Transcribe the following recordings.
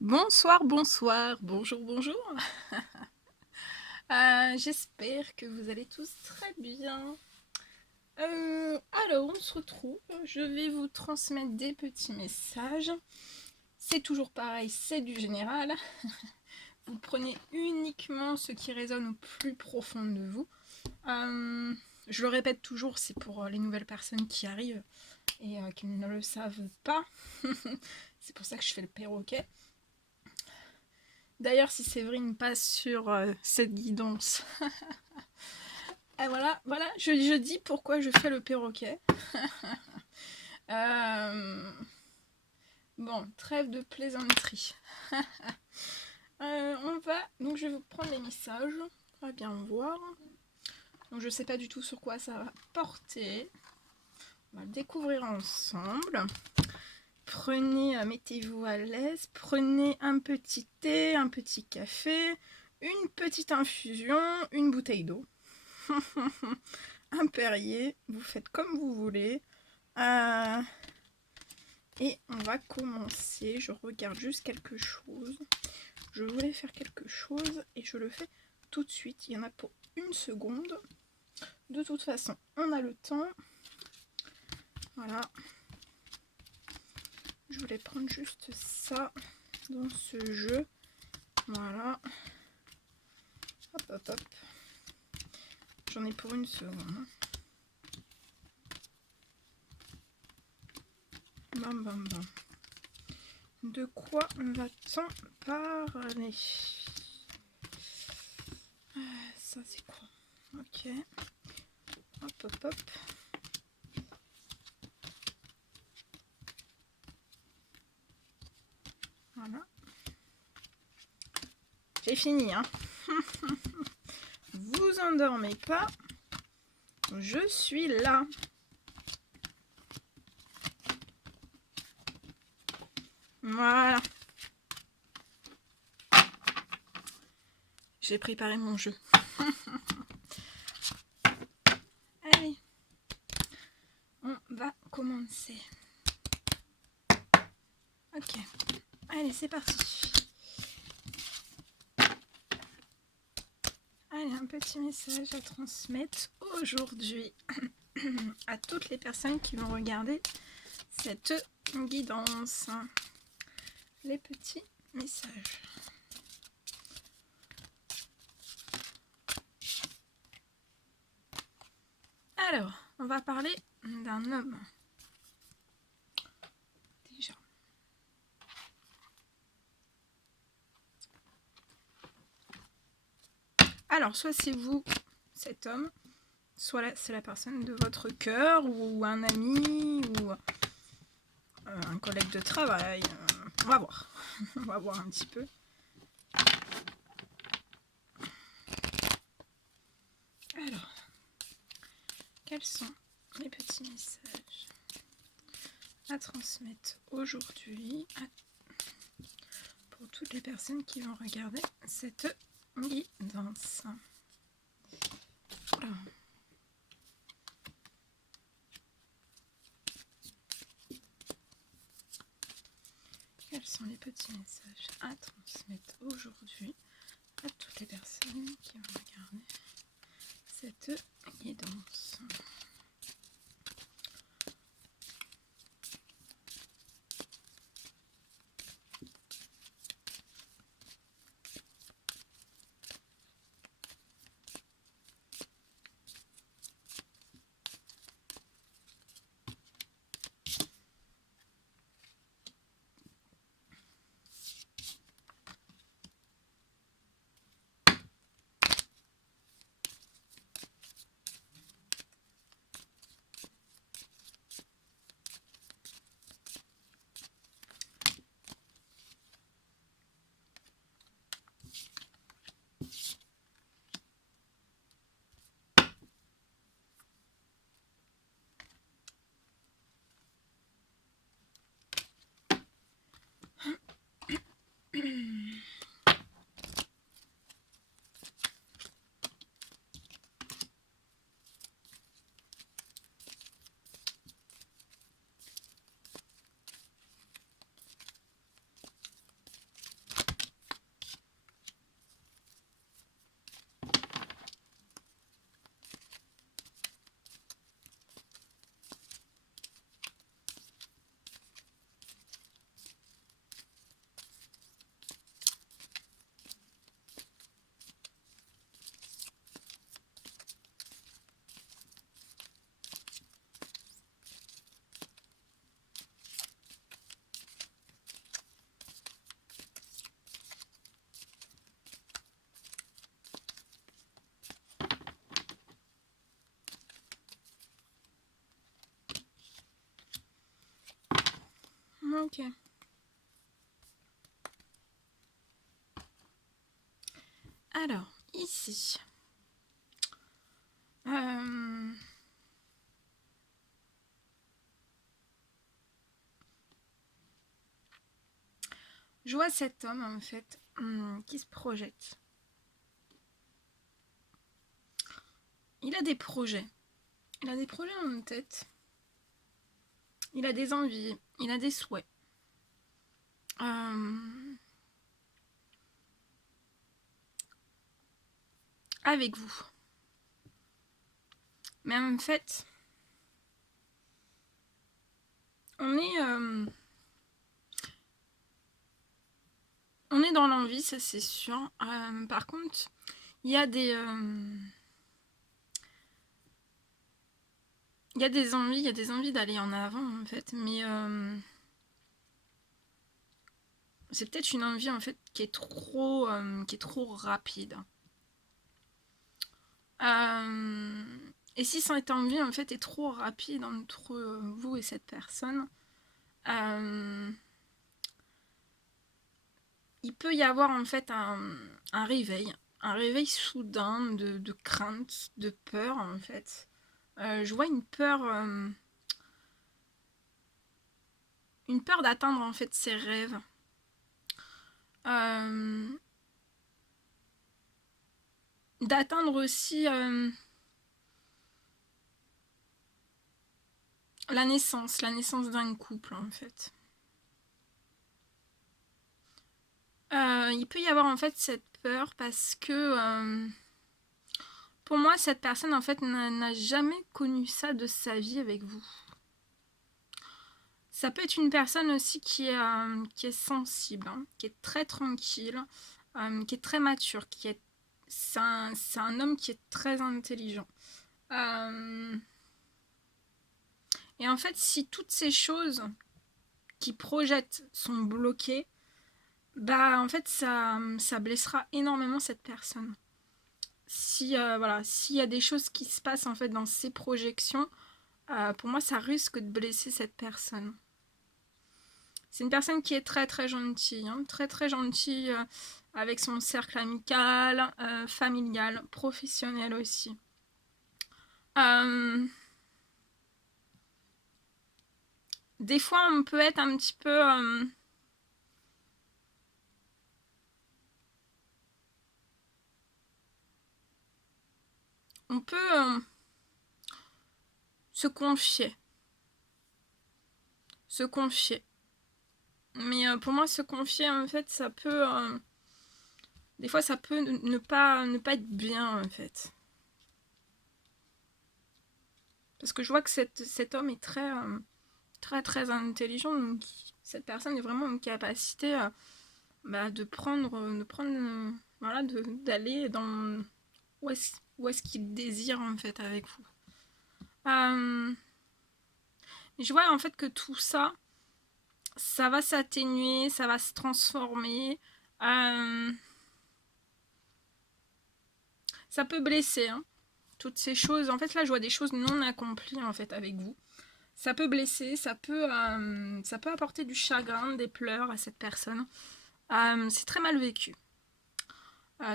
Bonsoir, bonsoir, bonjour, bonjour. J'espère que vous allez tous très bien. Alors, on se retrouve. Je vais vous transmettre des petits messages. C'est toujours pareil, c'est du général. Vous prenez uniquement ce qui résonne au plus profond de vous. Je le répète toujours, c'est pour les nouvelles personnes qui arrivent et qui ne le savent pas. C'est pour ça que je fais le perroquet. D'ailleurs, si Séverine passe sur cette guidance, voilà, je dis pourquoi je fais le perroquet. Bon, trêve de plaisanterie. Donc je vais vous prendre les messages, on va bien voir. Donc je sais pas du tout sur quoi ça va porter. On va le découvrir ensemble. Mettez-vous à l'aise, prenez un petit thé, un petit café, une petite infusion, une bouteille d'eau. Un Perrier, vous faites comme vous voulez. Et on va commencer. Je regarde juste quelque chose. Je voulais faire quelque chose et je le fais tout de suite. Il y en a pour une seconde. De toute façon, on a le temps. Voilà. Je voulais prendre juste ça dans ce jeu. Voilà. Hop, hop, hop. J'en ai pour une seconde. Bam, bam, bam. De quoi va-t-on parler? Ça, c'est quoi? Ok. Hop, hop, hop. Voilà. J'ai fini, hein. Vous endormez pas. Je suis là. Voilà. J'ai préparé mon jeu. Allez. On va commencer. Ok. Allez, c'est parti. Allez, un petit message à transmettre aujourd'hui à toutes les personnes qui vont regarder cette guidance. Les petits messages. Alors, on va parler d'un homme. Déjà. Alors, soit c'est vous, cet homme, soit c'est la personne de votre cœur, ou un ami, ou un collègue de travail. On va voir. On va voir un petit peu. Alors, quels sont les petits messages à transmettre aujourd'hui pour toutes les personnes qui vont regarder cette guidance? Voilà. Quels sont les petits messages à transmettre aujourd'hui à toutes les personnes qui vont regarder cette guidance? Alors, ici. Je vois cet homme, en fait, qui se projette. Il a des projets. Il a des projets en tête. Il a des envies. Il a des souhaits. Avec vous. Mais en fait, on est dans l'envie, ça c'est sûr. Par contre, il y a des envies, il y a des envies d'aller en avant en fait, mais c'est peut-être une envie en fait qui est trop rapide. Et si cette envie en fait est trop rapide entre vous et cette personne, il peut y avoir en fait un réveil soudain de crainte, de peur en fait. Je vois une peur d'atteindre en fait ses rêves. D'atteindre aussi la naissance d'un couple en fait. Il peut y avoir en fait cette peur parce que pour moi cette personne en fait n'a jamais connu ça de sa vie avec vous. Ça peut être une personne aussi qui est sensible, hein, qui est très tranquille, qui est très mature, c'est un homme qui est très intelligent. Et en fait, si toutes ces choses qui projettent sont bloquées, bah en fait ça blessera énormément cette personne. Si voilà, s'il y a des choses qui se passent en fait dans ces projections, pour moi ça risque de blesser cette personne. C'est une personne qui est très très gentille, hein, très gentille avec son cercle amical, familial, professionnel aussi. Des fois on peut être un petit peu on peut se confier. Mais pour moi, se confier, en fait, ça peut... des fois, ça peut ne pas être bien, en fait. Parce que je vois que cet homme est très intelligent. Donc, cette personne est vraiment en capacité de prendre... voilà, d'aller dans... Où est-ce qu'il désire, en fait, avec vous. Je vois, en fait, que tout ça... ça va s'atténuer, ça va se transformer. Ça peut blesser, hein, toutes ces choses. En fait, là, je vois des choses non accomplies en fait avec vous. Ça peut blesser, ça peut apporter du chagrin, des pleurs à cette personne. C'est très mal vécu.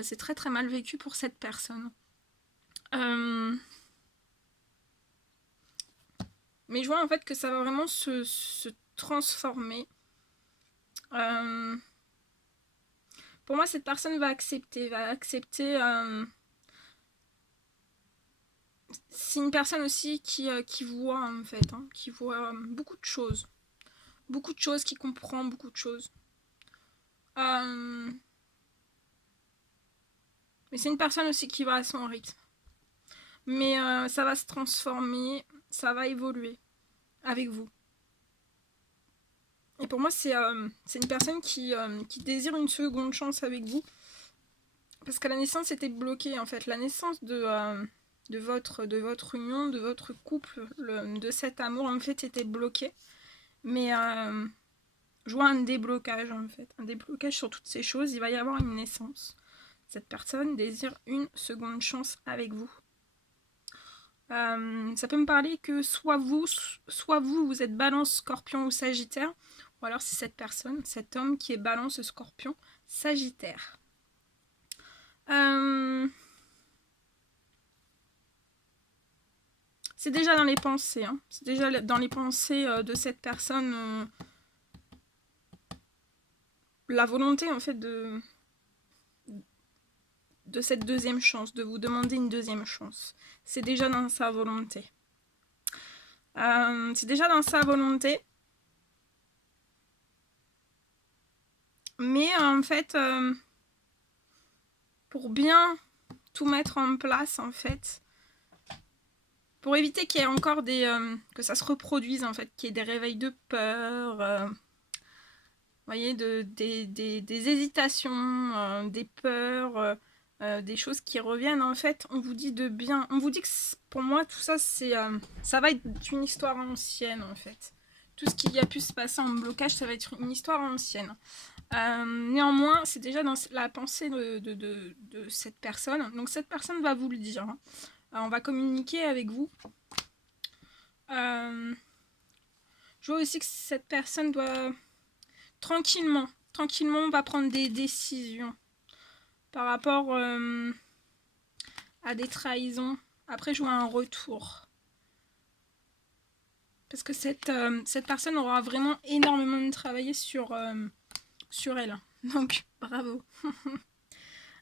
C'est très mal vécu pour cette personne. Mais je vois en fait que ça va vraiment se transformer. Pour moi, cette personne va accepter. C'est une personne aussi qui voit en fait, hein, qui voit beaucoup de choses, qui comprend beaucoup de choses. Mais c'est une personne aussi qui va à son rythme. Mais ça va se transformer, ça va évoluer avec vous. Et pour moi, c'est une personne qui désire une seconde chance avec vous. Parce qu'à la naissance, c'était bloqué en fait. La naissance de votre union, de votre couple, de cet amour en fait était bloqué. Mais je vois un déblocage en fait. Un déblocage sur toutes ces choses. Il va y avoir une naissance. Cette personne désire une seconde chance avec vous. Ça peut me parler que soit vous êtes Balance, Scorpion ou Sagittaire, ou alors c'est cette personne, cet homme qui est Balance, Scorpion, Sagittaire. C'est déjà dans les pensées, hein. C'est déjà dans les pensées de cette personne, la volonté en fait de cette deuxième chance, de vous demander une deuxième chance. C'est déjà dans sa volonté. C'est déjà dans sa volonté. Mais en fait, pour bien tout mettre en place, en fait, pour éviter qu'il y ait encore que ça se reproduise, en fait, qu'il y ait des réveils de peur, vous voyez, des hésitations, des peurs, des choses qui reviennent, en fait, on vous dit de bien, on vous dit que pour moi, tout ça, ça va être une histoire ancienne, en fait. Tout ce qui a pu se passer en blocage, ça va être une histoire ancienne. Néanmoins, c'est déjà dans la pensée de cette personne. Donc cette personne va vous le dire. Hein. On va communiquer avec vous. Je vois aussi que cette personne doit tranquillement, va prendre des décisions par rapport à des trahisons. Après, je vois un retour. Parce que cette personne aura vraiment énormément travaillé sur elle. Donc, bravo.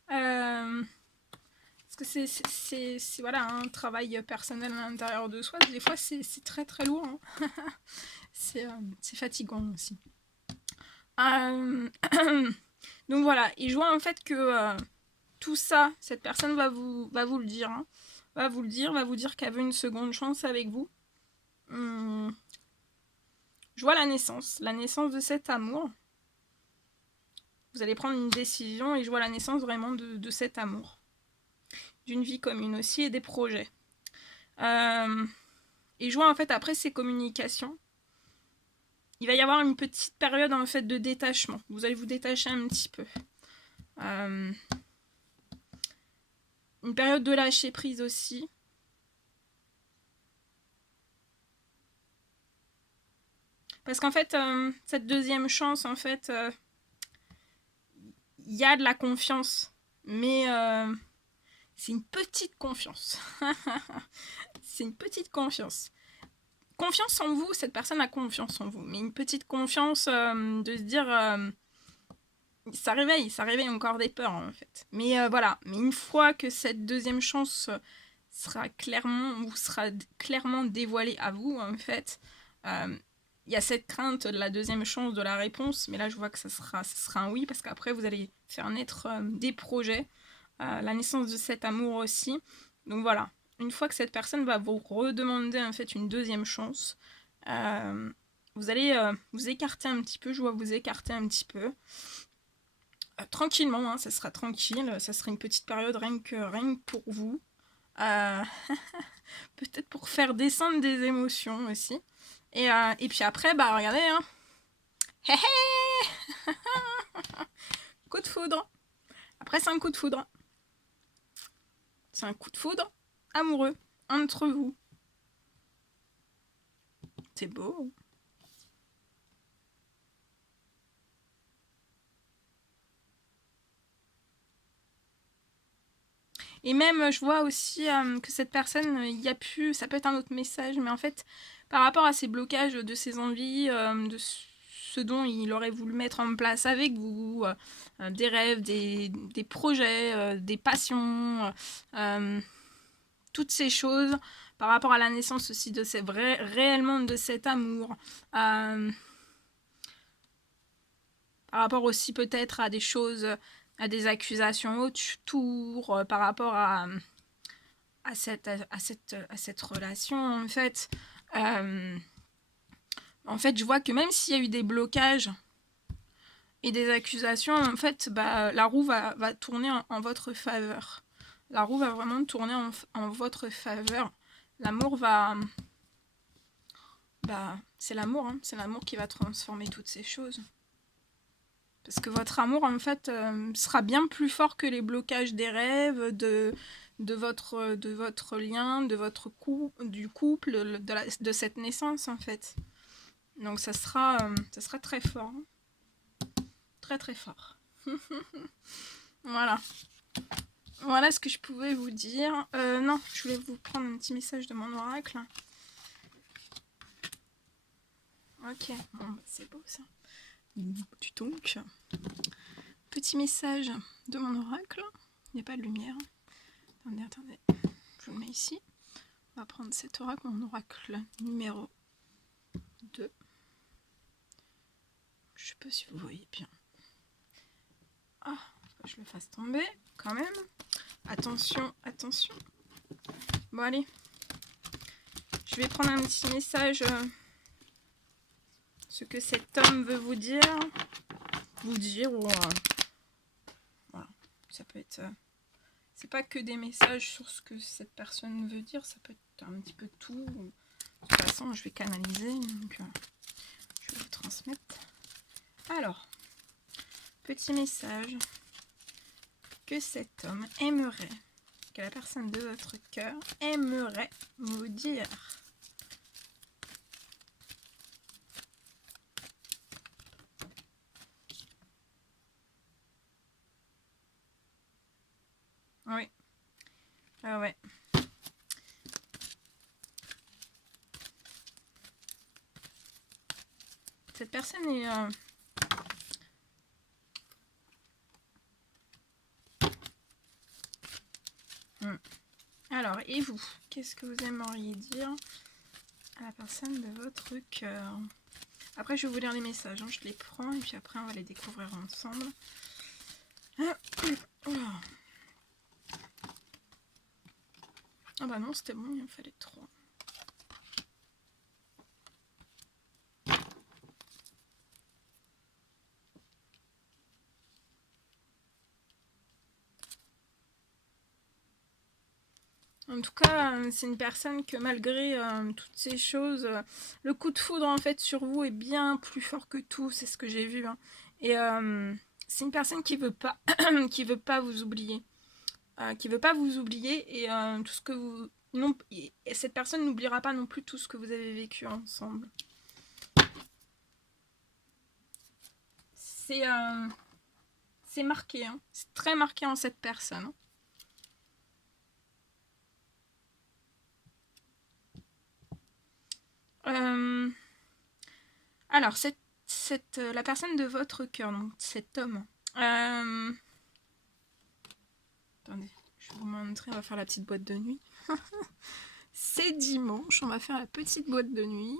Parce que c'est voilà, un travail personnel à l'intérieur de soi. Des fois, c'est très très lourd. Hein. C'est fatigant aussi. Donc voilà, et je vois en fait que tout ça, cette personne va vous le dire. Hein. Va vous dire qu'elle veut une seconde chance avec vous. Je vois la naissance de cet amour. Vous allez prendre une décision et je vois la naissance vraiment de cet amour. D'une vie commune aussi et des projets. Et je vois en fait après ces communications, il va y avoir une petite période en fait de détachement. Vous allez vous détacher un petit peu. Une période de lâcher prise aussi. Parce qu'en fait, cette deuxième chance, en fait, il y a de la confiance. Mais c'est une petite confiance. C'est une petite confiance. Confiance en vous, cette personne a confiance en vous. Mais une petite confiance de se dire... ça réveille encore des peurs en fait. Mais voilà, mais une fois que cette deuxième chance sera clairement dévoilée à vous en fait, il y a cette crainte de la deuxième chance de la réponse, mais là je vois que ça sera un oui parce qu'après vous allez faire naître des projets, la naissance de cet amour aussi. Donc voilà, une fois que cette personne va vous redemander en fait une deuxième chance, vous allez vous écarter un petit peu, je vois vous écarter un petit peu. Tranquillement, hein, ça sera tranquille, ça sera une petite période rien que pour vous. Peut-être pour faire descendre des émotions aussi. Et puis après, bah regardez, hein. Hé hé coup de foudre. Après, c'est un coup de foudre. C'est un coup de foudre amoureux entre vous. C'est beau. Et même, je vois aussi que cette personne, il y a plus, ça peut être un autre message, mais en fait, par rapport à ces blocages de ses envies, de ce dont il aurait voulu mettre en place avec vous, des rêves, des projets, des passions, toutes ces choses, par rapport à la naissance aussi de réellement de cet amour, par rapport aussi peut-être à des choses, à des accusations autour, par rapport à cette relation en fait. En fait, je vois que même s'il y a eu des blocages et des accusations, en fait, bah, la roue va tourner en votre faveur. La roue va vraiment tourner en votre faveur. L'amour va... Bah, c'est l'amour, hein. C'est l'amour qui va transformer toutes ces choses. Parce que votre amour, en fait, sera bien plus fort que les blocages des rêves, de votre lien, du couple, de cette naissance, en fait. Donc ça sera très fort. Très très fort. Voilà. Voilà ce que je pouvais vous dire. Non, je voulais vous prendre un petit message de mon oracle. Ok, bon, bah, c'est beau ça. Du donc, petit message de mon oracle. Il n'y a pas de lumière. Attendez, je vous le mets ici. On va prendre cet oracle, mon oracle numéro 2. Je sais pas si vous voyez bien. Ah, faut que je le fasse tomber quand même. Attention, attention. Bon, allez. Je vais prendre un petit message. Ce que cet homme veut vous dire. Ou voilà. Ça peut être... c'est pas que des messages sur ce que cette personne veut dire. Ça peut être un petit peu tout. De toute façon, je vais canaliser. Donc, je vais vous transmettre. Alors, petit message que cet homme aimerait, que la personne de votre cœur aimerait vous dire. Oui. Ah ouais. Cette personne est... Alors, et vous? Qu'est-ce que vous aimeriez dire à la personne de votre cœur? Après, je vais vous lire les messages. Hein. Je les prends et puis après, on va les découvrir ensemble. Ah bah non, c'était bon, il en fallait 3. En tout cas, c'est une personne que malgré toutes ces choses, le coup de foudre en fait sur vous est bien plus fort que tout, c'est ce que j'ai vu. Hein. Et c'est une personne qui veut pas, qui veut pas vous oublier, qui veut pas vous oublier et tout ce que vous, non, et cette personne n'oubliera pas non plus tout ce que vous avez vécu ensemble. C'est marqué, hein. C'est très marqué en cette personne. Hein. Alors, la personne de votre cœur, donc cet homme. Attendez, je vais vous montrer, on va faire la petite boîte de nuit. C'est dimanche, on va faire la petite boîte de nuit.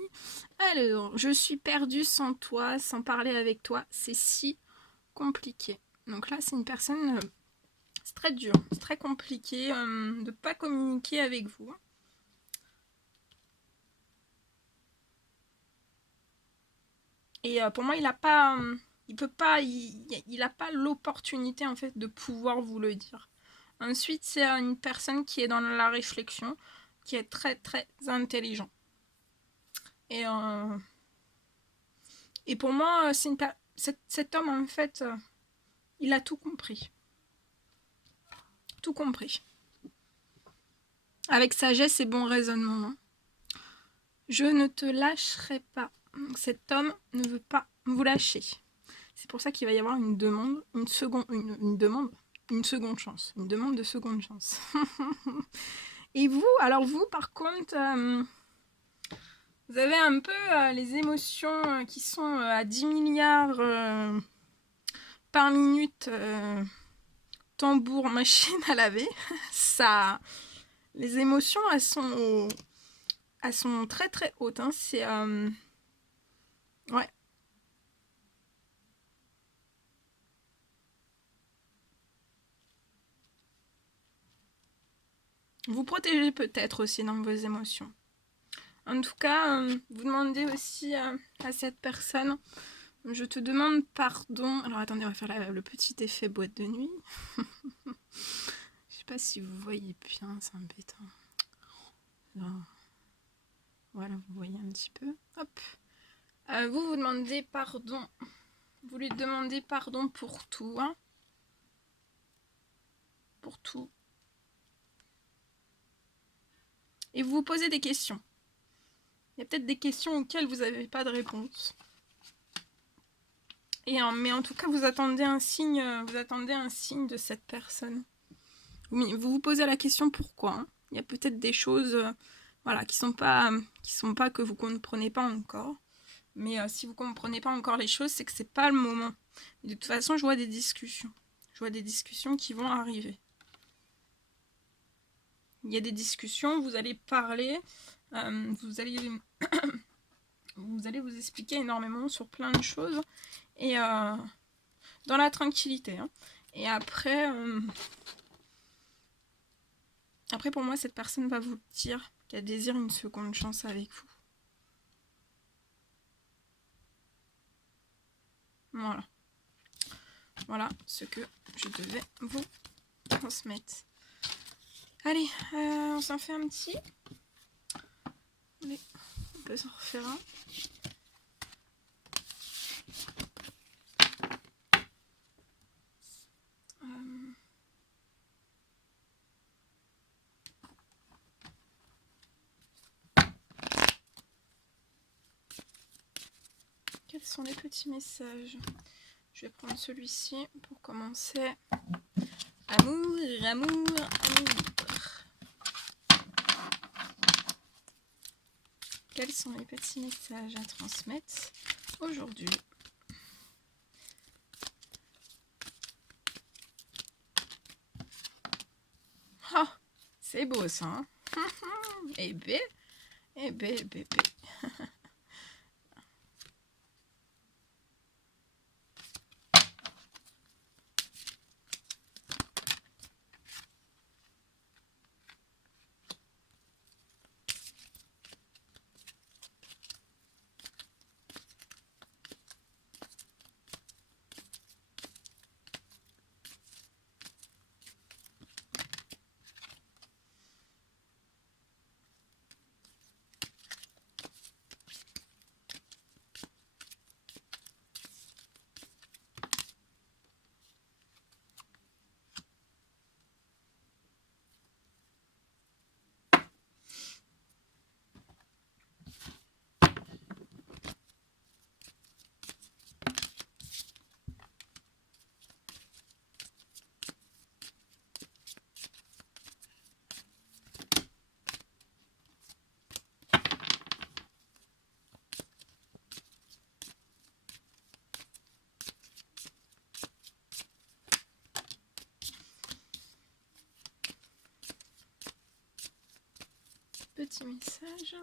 Alors, je suis perdue sans toi, sans parler avec toi, c'est si compliqué. Donc là, c'est une personne, c'est très dur, c'est très compliqué de ne pas communiquer avec vous. Et pour moi, il n'a pas, il peut pas, il n'a pas l'opportunité en fait de pouvoir vous le dire. Ensuite, c'est une personne qui est dans la réflexion, qui est très très intelligent. Et pour moi, cet homme en fait, il a tout compris. Tout compris. Avec sagesse et bon raisonnement. Hein. Je ne te lâcherai pas. Cet homme ne veut pas vous lâcher. C'est pour ça qu'il va y avoir une demande, une seconde chance. Une demande de seconde chance. Et vous, alors vous, par contre, vous avez un peu les émotions qui sont à 10 milliards par minute, tambour, machine à laver. Ça, les émotions, elles sont très très hautes. Hein. C'est... ouais. Vous protégez peut-être aussi dans vos émotions. En tout cas, vous demandez aussi à cette personne, je te demande pardon. Alors attendez, on va faire le petit effet boîte de nuit. Je sais pas si vous voyez bien, c'est embêtant. Alors, voilà, vous voyez un petit peu. Hop. Vous demandez pardon. Vous lui demandez pardon pour tout. Hein. Pour tout. Et vous vous posez des questions. Il y a peut-être des questions auxquelles vous n'avez pas de réponse. Mais en tout cas, vous attendez un signe de cette personne. vous vous posez la question pourquoi, hein. Il y a peut-être des choses voilà, qui sont pas que vous comprenez pas encore. Mais si vous comprenez pas encore les choses, c'est que c'est pas le moment. De toute façon, je vois des discussions. Je vois des discussions qui vont arriver. Il y a des discussions, vous allez parler, vous allez vous expliquer énormément sur plein de choses. Et dans la tranquillité. Hein. Et après, pour moi, cette personne va vous dire qu'elle désire une seconde chance avec vous. Voilà. Voilà ce que je devais vous transmettre. Allez, on s'en fait un petit. Allez, on peut s'en refaire un. Quels sont les petits messages? Je vais prendre celui-ci pour commencer. Amour, amour, amour. Quels sont les petits messages à transmettre aujourd'hui? Oh, c'est beau ça. Hein. Eh ben, eh ben, eh ben, eh ben. Petit message.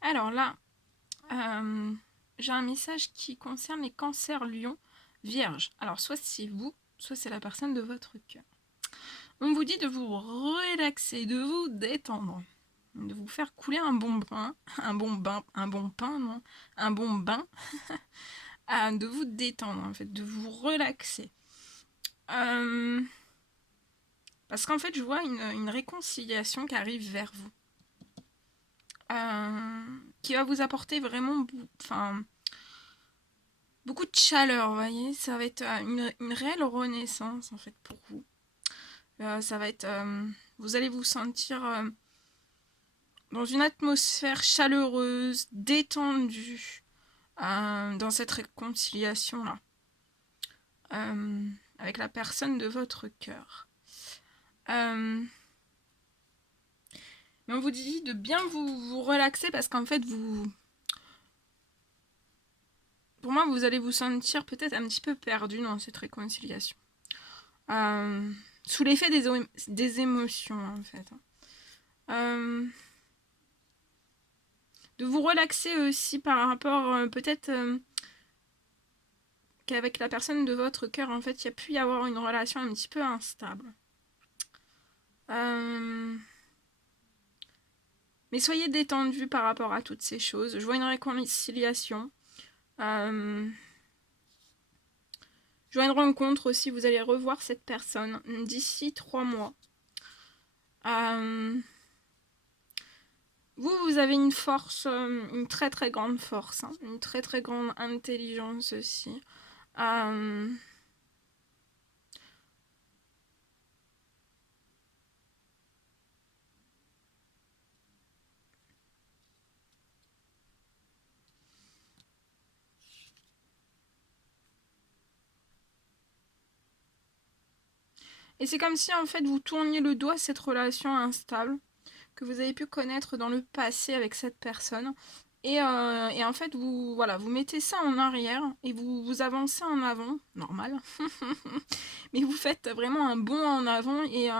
Alors là, j'ai un message qui concerne les cancers lion vierge. Alors soit c'est vous, soit c'est la personne de votre cœur. On vous dit de vous relaxer, de vous détendre, de vous faire couler un bon bain, un bon bain, de vous détendre en fait, de vous relaxer. Parce qu'en fait, je vois une réconciliation qui arrive vers vous. Qui va vous apporter vraiment beaucoup de chaleur, vous voyez. Ça va être une réelle renaissance, en fait, pour vous. Ça va être... vous allez vous sentir dans une atmosphère chaleureuse, détendue, dans cette réconciliation-là. Avec la personne de votre cœur. Mais on vous dit de bien vous relaxer parce qu'en fait, pour moi, vous allez vous sentir peut-être un petit peu perdu dans cette réconciliation. Sous l'effet des émotions, en fait. De vous relaxer aussi par rapport, peut-être, qu'avec la personne de votre cœur, en fait, il y a pu y avoir une relation un petit peu instable. Mais soyez détendus par rapport à toutes ces choses. Je vois une réconciliation. Je vois une rencontre aussi. Vous allez revoir cette personne d'ici 3 mois. Vous avez une force, une très très grande force. Hein, une très très grande intelligence aussi. Et c'est comme si en fait vous tourniez le dos à cette relation instable que vous avez pu connaître dans le passé avec cette personne. Et en fait, vous, voilà, vous mettez ça en arrière et vous avancez en avant, normal. Mais vous faites vraiment un bond en avant et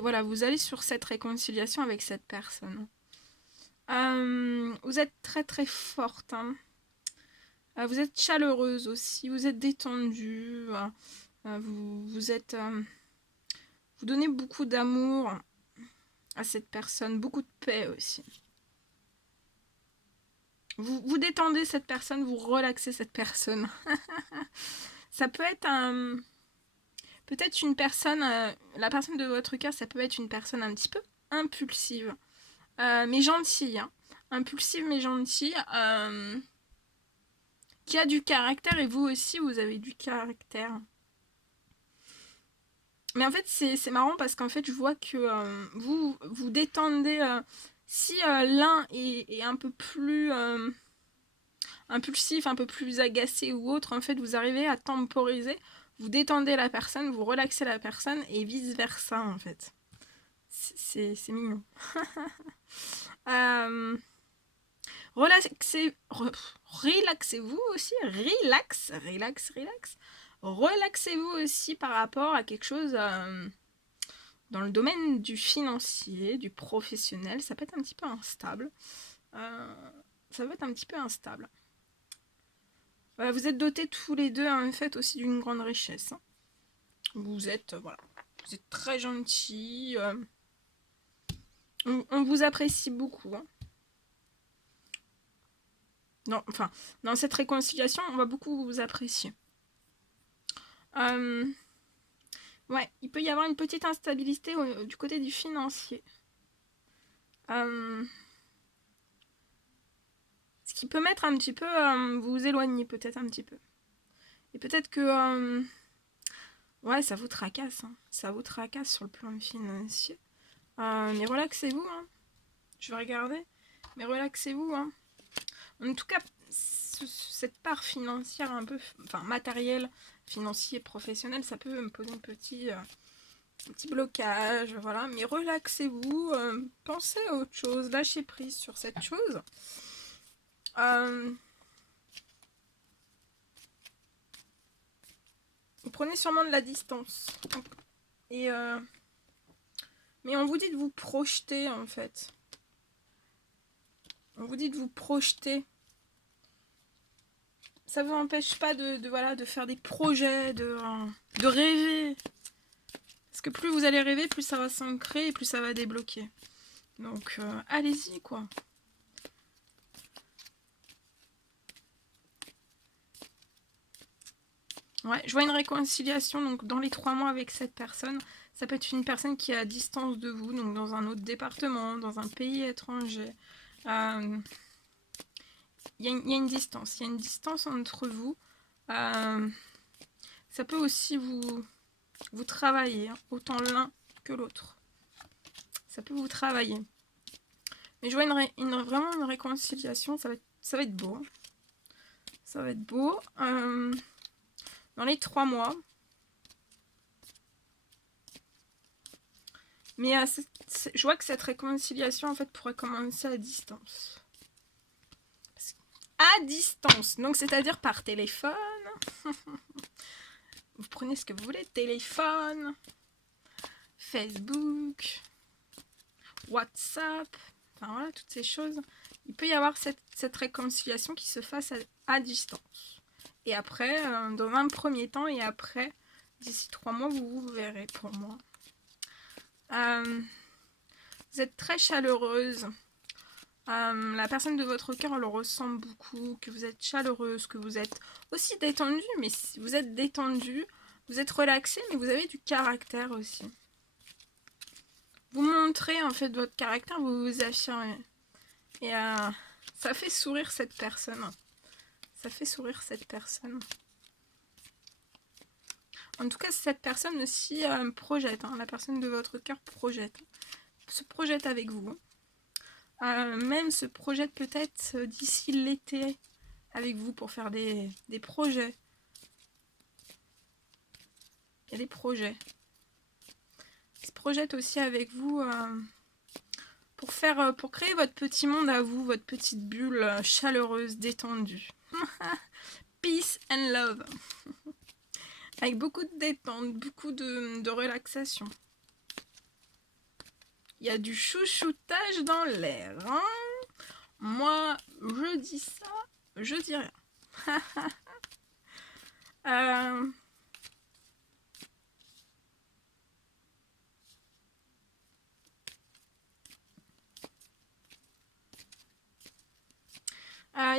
voilà, vous allez sur cette réconciliation avec cette personne. Vous êtes très très forte. Hein. Vous êtes chaleureuse aussi, vous êtes détendue. Vous êtes... vous donnez beaucoup d'amour à cette personne, beaucoup de paix aussi. Vous détendez cette personne, vous relaxez cette personne. Ça peut être peut-être une personne, la personne de votre cœur, ça peut être une personne un petit peu impulsive, mais gentille. Hein. Impulsive mais gentille, qui a du caractère et vous aussi, vous avez du caractère. Mais en fait, c'est marrant parce qu'en fait, je vois que vous détendez. Si l'un est un peu plus impulsif, un peu plus agacé ou autre, en fait, vous arrivez à temporiser, vous détendez la personne, vous relaxez la personne et vice versa, en fait. C'est mignon. Relaxez-vous aussi, relax. Relaxez-vous aussi par rapport à quelque chose dans le domaine du financier, du professionnel. Ça peut être un petit peu instable. Ça peut être un petit peu instable. Vous êtes dotés tous les deux en fait aussi d'une grande richesse. Hein. Vous êtes voilà, vous êtes très gentils. On vous apprécie beaucoup. Hein. Non, enfin, dans cette réconciliation, on va beaucoup vous apprécier. Ouais, il peut y avoir une petite instabilité du côté du financier. Ce qui peut mettre un petit peu, vous éloigner peut-être un petit peu. Et peut-être que, ouais, ça vous tracasse. Hein. Ça vous tracasse sur le plan financier. Mais relaxez-vous. Hein. Je vais regarder. Mais relaxez-vous. Hein. En tout cas, cette part financière un peu, enfin matérielle, financier, professionnel, ça peut me poser un petit blocage, voilà. Mais relaxez-vous, pensez à autre chose, lâchez prise sur cette chose. Vous prenez sûrement de la distance. Et mais on vous dit de vous projeter en fait. On vous dit de vous projeter. Ça vous empêche pas de faire des projets, de rêver. Parce que plus vous allez rêver, plus ça va s'ancrer et plus ça va débloquer. Donc allez-y quoi. Ouais, je vois une réconciliation donc dans les 3 mois avec cette personne. Ça peut être une personne qui est à distance de vous, donc dans un autre département, dans un pays étranger. Il y a une distance. Il y a une distance entre vous. Ça peut aussi vous travailler, hein, autant l'un que l'autre. Ça peut vous travailler. Mais je vois vraiment une réconciliation. Ça va être beau. Ça va être beau. Dans les 3 mois. Mais je vois que cette réconciliation en fait pourrait commencer à distance. À distance, donc c'est-à-dire par téléphone. Vous prenez ce que vous voulez, téléphone, Facebook, WhatsApp, enfin voilà, toutes ces choses. Il peut y avoir cette réconciliation qui se fasse à distance. Et après, dans un premier temps, et après, d'ici 3 mois, vous verrez pour moi. Vous êtes très chaleureuse. La personne de votre cœur le ressent beaucoup, que vous êtes chaleureuse, que vous êtes aussi détendue, mais vous êtes détendue, vous êtes relaxée, mais vous avez du caractère aussi. Vous montrez en fait votre caractère, vous vous affirmez. Et ça fait sourire cette personne. Ça fait sourire cette personne. En tout cas, cette personne aussi projette. Hein, la personne de votre cœur projette. Se projette avec vous. Même se projette peut-être d'ici l'été avec vous pour faire des projets. Il y a des projets. qui se projette aussi avec vous pour créer votre petit monde à vous, votre petite bulle chaleureuse, détendue. Peace and love. Avec beaucoup de détente, beaucoup de relaxation. Il y a du chouchoutage dans l'air. Hein, moi, je dis ça, je dis rien.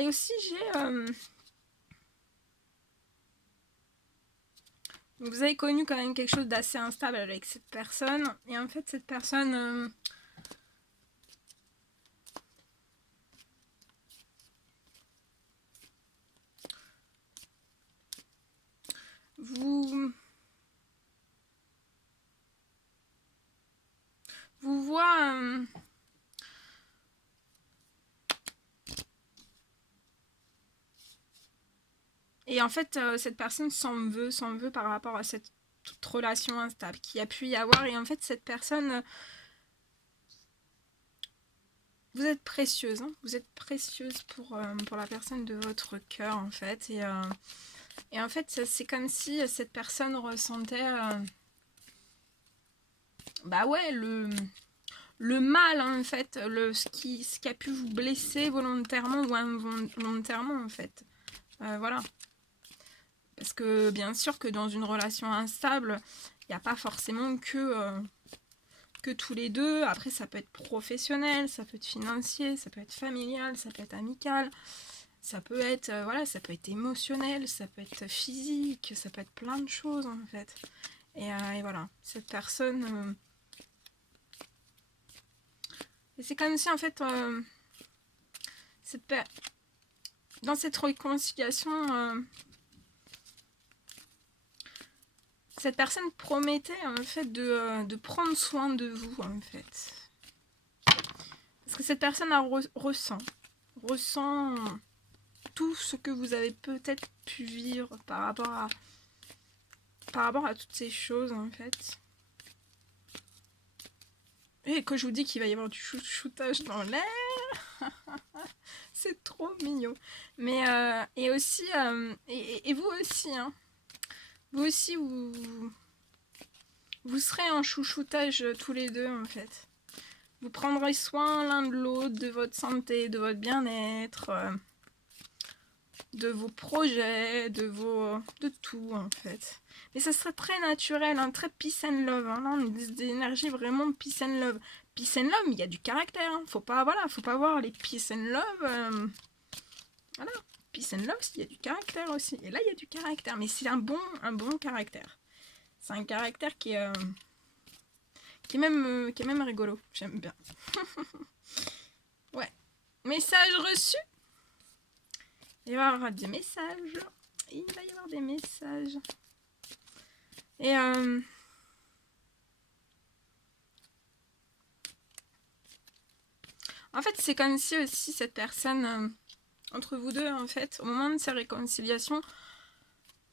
Et aussi, vous avez connu quand même quelque chose d'assez instable avec cette personne. Et en fait, cette personne... vous voit... et en fait, cette personne s'en veut par rapport à cette relation instable qu'il y a pu y avoir. Et en fait, cette personne... vous êtes précieuse, hein, vous êtes précieuse pour la personne de votre cœur, en fait. Et en fait, c'est comme si cette personne ressentait... bah ouais, le mal, hein, en fait, ce qui a pu vous blesser volontairement ou involontairement, en fait. Voilà. Parce que bien sûr que dans une relation instable, il n'y a pas forcément que tous les deux. Après, ça peut être professionnel, ça peut être financier, ça peut être familial, ça peut être amical, ça peut être, voilà, ça peut être émotionnel, ça peut être physique, ça peut être plein de choses, en fait. Et voilà, cette personne... et c'est comme si, en fait, dans cette réconciliation... cette personne promettait en fait de prendre soin de vous, en fait. Parce que cette personne ressent tout ce que vous avez peut-être pu vivre par rapport à toutes ces choses, en fait. Et que je vous dis qu'il va y avoir du chouchoutage dans l'air. C'est trop mignon. Mais et aussi et vous aussi, hein. Vous aussi, vous serez en chouchoutage tous les deux, en fait. Vous prendrez soin l'un de l'autre, de votre santé, de votre bien-être, de vos projets, de tout, en fait. Mais ça serait très naturel, hein, très peace and love. Hein. Là, on a des énergies vraiment peace and love. Peace and love, il y a du caractère. Hein. Faut pas voir les peace and love. Voilà. Peace and love, il y a du caractère aussi. Et là, il y a du caractère. Mais c'est un bon caractère. C'est un caractère qui est même rigolo. J'aime bien. Ouais. Message reçu. Il va y avoir des messages. Il va y avoir des messages. Et en fait, c'est comme si aussi cette personne, entre vous deux, en fait, au moment de ces réconciliations,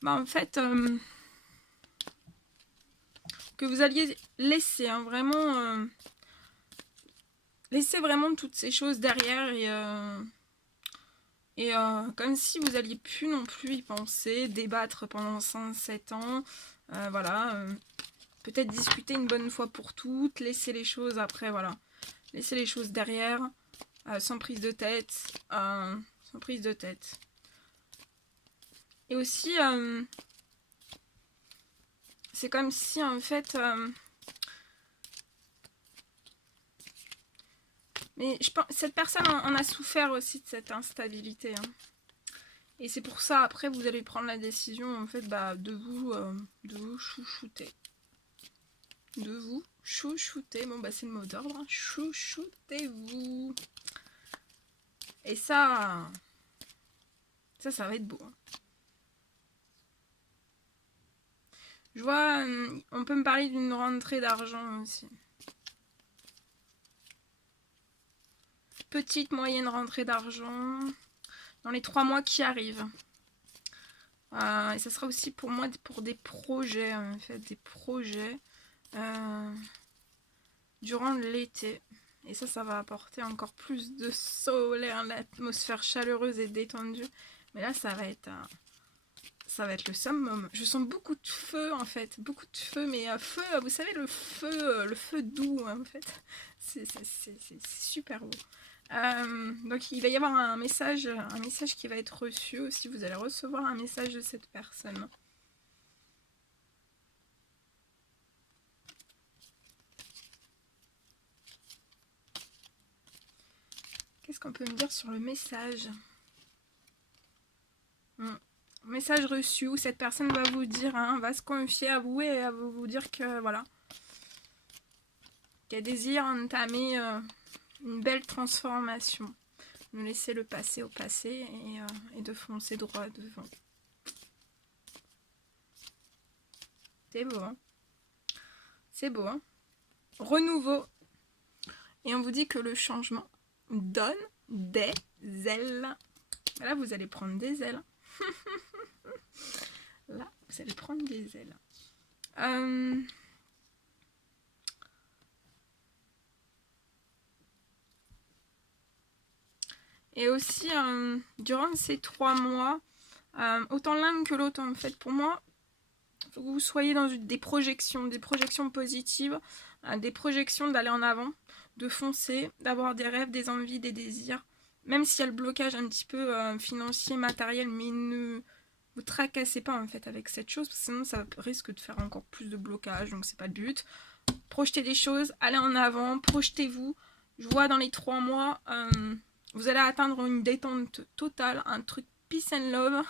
bah en fait, que vous alliez laisser, hein, vraiment, laisser vraiment toutes ces choses derrière et comme si vous alliez plus non plus y penser, débattre pendant 5-7 ans, voilà, peut-être discuter une bonne fois pour toutes, laisser les choses après, voilà, laisser les choses derrière, sans prise de tête, sans prise de tête. Et aussi, c'est comme si en fait, mais je pense, cette personne en a souffert aussi de cette instabilité. Hein. Et c'est pour ça, après, vous allez prendre la décision, en fait, bah, de vous chouchouter. De vous chouchouter. Bon, bah, c'est le mot d'ordre. Hein. Chouchoutez-vous. Et ça va être beau. Hein. Je vois, on peut me parler d'une rentrée d'argent aussi. Petite, moyenne rentrée d'argent dans les 3 mois qui arrivent. Et ça sera aussi pour moi pour des projets, en fait, des projets. durant l'été. Et ça va apporter encore plus de solaire, l'atmosphère chaleureuse et détendue. Mais là, ça va être le summum. Je sens beaucoup de feu en fait, beaucoup de feu, mais feu, vous savez, le feu doux en fait. C'est super beau. Donc il va y avoir un message qui va être reçu aussi. Vous allez recevoir un message de cette personne. Qu'est-ce qu'on peut me dire sur le message? Message reçu où cette personne va vous dire, va se confier à vous et va vous dire que voilà, qu'elle désire entamer une belle transformation. De laisser le passé au passé et de foncer droit devant. C'est beau, hein? C'est beau, hein? Renouveau. Et on vous dit que le changement donne des ailes. Là, vous allez prendre des ailes. Là, vous allez prendre des ailes. Et aussi, durant ces 3 mois, autant l'un que l'autre, en fait, pour moi, il faut que vous soyez dans des projections positives, des projections d'aller en avant, de foncer, d'avoir des rêves, des envies, des désirs. Même s'il y a le blocage un petit peu financier, matériel, mais ne vous tracassez pas en fait avec cette chose, parce que sinon ça risque de faire encore plus de blocage, donc c'est pas le but. Projetez des choses, allez en avant, projetez-vous. Je vois dans les 3 mois, vous allez atteindre une détente totale, un truc peace and love,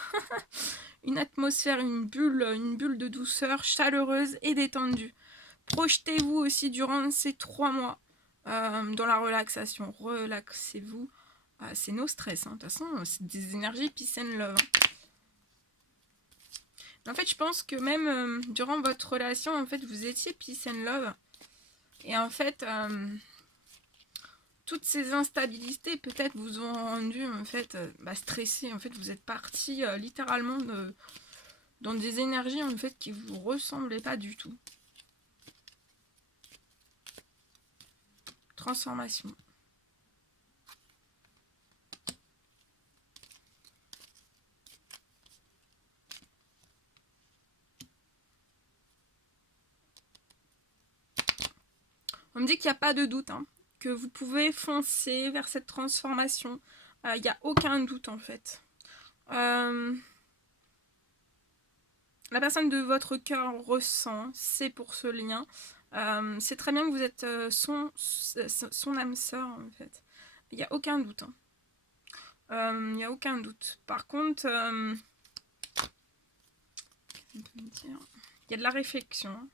une atmosphère, une bulle de douceur chaleureuse et détendue. Projetez-vous aussi durant ces 3 mois dans la relaxation. Relaxez-vous. C'est no stress. De toute façon, c'est des énergies peace and love. En fait, je pense que même durant votre relation, en fait, vous étiez peace and love. Et en fait, toutes ces instabilités peut-être vous ont rendu en fait stressé. En fait, vous êtes parti littéralement dans des énergies en fait qui vous ressemblaient pas du tout. Transformation. On me dit qu'il n'y a pas de doute, que vous pouvez foncer vers cette transformation. Il n'y a aucun doute en fait. La personne de votre cœur ressent, c'est pour ce lien. C'est très bien que vous êtes son âme sœur en fait. Il n'y a aucun doute. Il n'y a aucun doute. Par contre, il y a de la réflexion.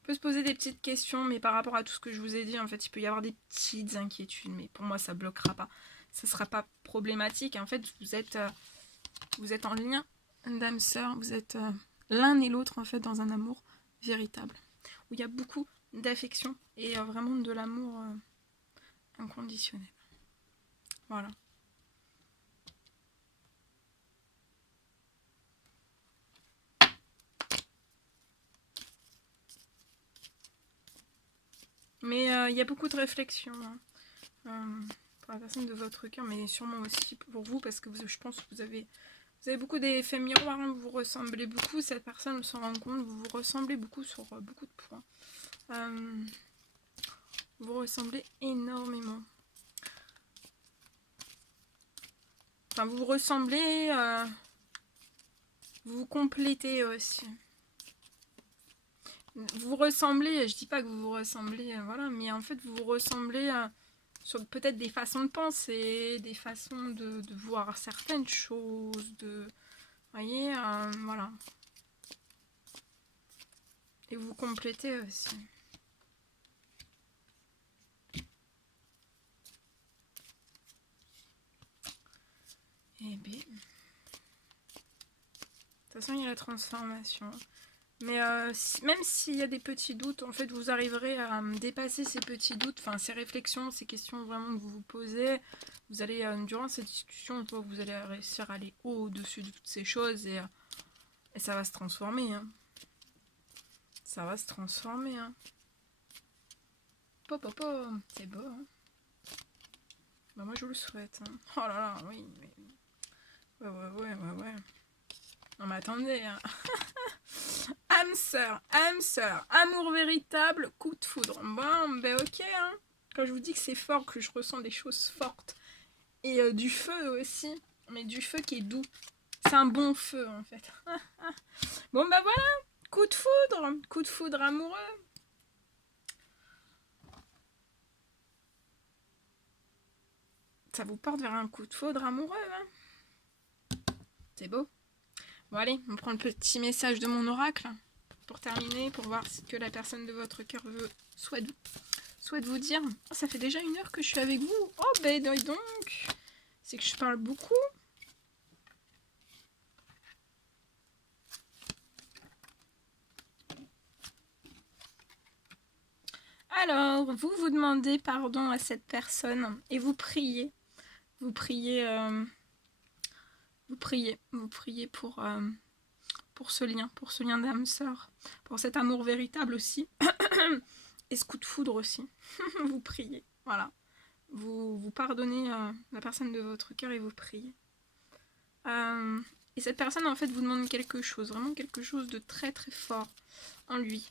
On peut se poser des petites questions, mais par rapport à tout ce que je vous ai dit, en fait, il peut y avoir des petites inquiétudes, mais pour moi, ça ne bloquera pas. Ça ne sera pas problématique. En fait, vous êtes en lien d'âme sœur, vous êtes l'un et l'autre, en fait, dans un amour véritable, où il y a beaucoup d'affection et vraiment de l'amour inconditionnel. Voilà. Mais il y a beaucoup de réflexion pour la personne de votre cœur, mais sûrement aussi pour vous, parce que je pense que vous avez beaucoup d'effets miroirs, vous vous ressemblez beaucoup, cette personne s'en rend compte, vous vous ressemblez beaucoup sur beaucoup de points. Vous ressemblez énormément. Enfin, vous vous ressemblez, vous vous complétez aussi. Vous ressemblez, je dis pas que vous vous ressemblez, voilà, mais en fait vous vous ressemblez sur peut-être des façons de penser, des façons de voir certaines choses, de, voyez, voilà. Et vous complétez aussi. Et bien, de toute façon il y a la transformation. Mais même s'il y a des petits doutes, en fait, vous arriverez à dépasser ces petits doutes, enfin ces réflexions, ces questions vraiment que vous vous posez. Vous allez, durant cette discussion, vous allez réussir à aller au-dessus de toutes ces choses et ça va se transformer. Ça va se transformer, hein. C'est beau, hein. Bah moi je vous le souhaite, hein. Oh là là, oui, mais... Ouais. Non mais attendez, hein. Âme sœur, amour véritable, coup de foudre. Bon, ben ok, hein. Quand je vous dis que c'est fort, que je ressens des choses fortes. Et du feu aussi, mais du feu qui est doux. C'est un bon feu en fait. Bon bah voilà, coup de foudre amoureux. Ça vous porte vers un coup de foudre amoureux, hein. C'est beau. Bon allez, on prend le petit message de mon oracle pour terminer, pour voir ce que la personne de votre cœur veut souhaite vous dire. Oh, ça fait déjà 1 heure que je suis avec vous. Oh ben donc, c'est que je parle beaucoup. Alors, vous demandez pardon à cette personne et vous priez. Vous priez pour ce lien d'âme sœur, pour cet amour véritable aussi, et ce coup de foudre aussi. Vous priez, voilà. Vous pardonnez la personne de votre cœur et vous priez. Et cette personne en fait vous demande quelque chose, vraiment quelque chose de très très fort en lui.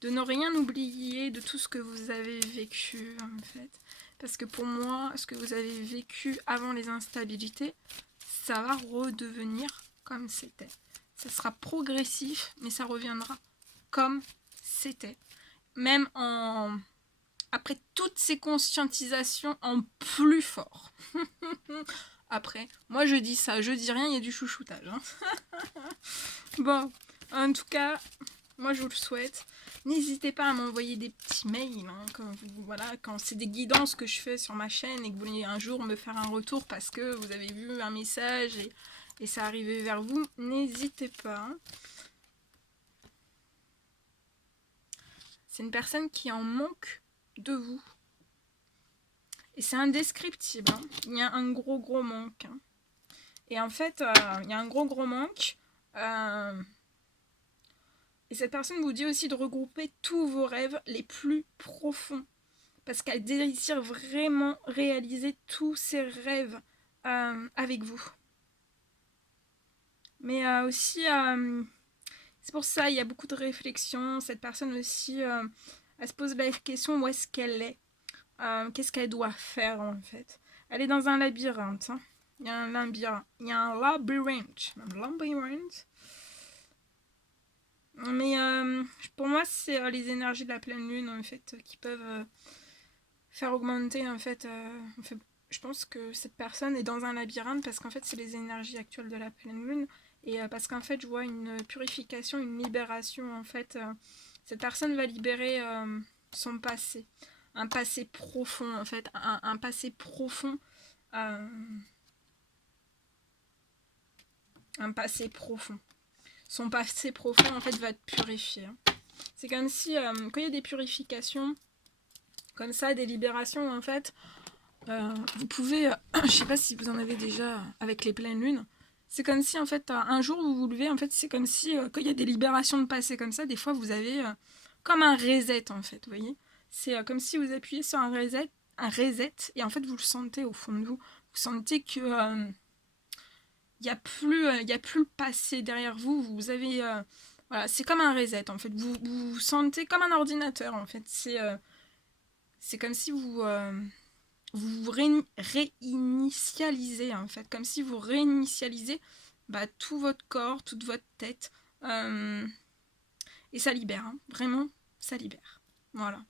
De ne rien oublier de tout ce que vous avez vécu en fait. Parce que pour moi, ce que vous avez vécu avant les instabilités, ça va redevenir comme c'était. Ça sera progressif, mais ça reviendra comme c'était. Même après toutes ces conscientisations en plus fort. Après, moi je dis ça, je dis rien, il y a du chouchoutage. Hein. Bon, en tout cas, moi je vous le souhaite. N'hésitez pas à m'envoyer des petits mails hein, quand c'est des guidances que je fais sur ma chaîne et que vous voulez un jour me faire un retour parce que vous avez vu un message et ça arrivait vers vous. N'hésitez pas. Hein. C'est une personne qui en manque de vous. Et c'est indescriptible. Hein. Il y a un gros manque. Hein. Et en fait, il y a un gros manque. Et cette personne vous dit aussi de regrouper tous vos rêves les plus profonds. Parce qu'elle désire vraiment réaliser tous ses rêves avec vous. Mais aussi, c'est pour ça, il y a beaucoup de réflexions. Cette personne aussi, elle se pose la question où est-ce qu'elle est. Qu'est-ce qu'elle doit faire en fait. Elle est dans un labyrinthe. Hein. Il y a un labyrinthe. Mais pour moi, c'est les énergies de la pleine lune en fait qui peuvent faire augmenter en fait, je pense que cette personne est dans un labyrinthe parce qu'en fait c'est les énergies actuelles de la pleine lune et parce qu'en fait je vois une purification, une libération en fait. Cette personne va libérer son passé, un passé profond en fait, un passé profond. Un passé profond. Son passé profond en fait va être purifié. Hein. C'est comme si quand il y a des purifications comme ça, des libérations en fait, vous pouvez, je sais pas si vous en avez déjà avec les pleines lunes, c'est comme si en fait un jour vous vous levez, en fait c'est comme si quand il y a des libérations de passé comme ça, des fois vous avez comme un reset en fait, vous voyez, c'est comme si vous appuyez sur un reset et en fait vous le sentez au fond de vous, vous sentez que il y a plus le passé derrière vous, vous avez voilà, c'est comme un reset en fait, vous sentez comme un ordinateur en fait, c'est comme si vous vous réinitialisez en fait, comme si vous réinitialisez tout votre corps, toute votre tête, et ça libère, hein. Vraiment, ça libère. Voilà.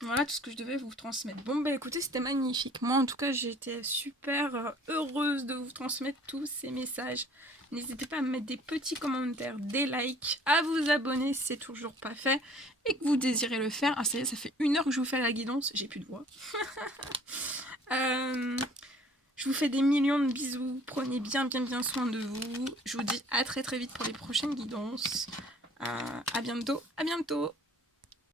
Voilà tout ce que je devais vous transmettre. Bon, écoutez, c'était magnifique. Moi, en tout cas, j'étais super heureuse de vous transmettre tous ces messages. N'hésitez pas à me mettre des petits commentaires, des likes, à vous abonner si c'est toujours pas fait et que vous désirez le faire. Ah, ça y est, ça fait 1 heure que je vous fais la guidance. J'ai plus de voix. Je vous fais des millions de bisous. Prenez bien soin de vous. Je vous dis à très vite pour les prochaines guidances. À bientôt.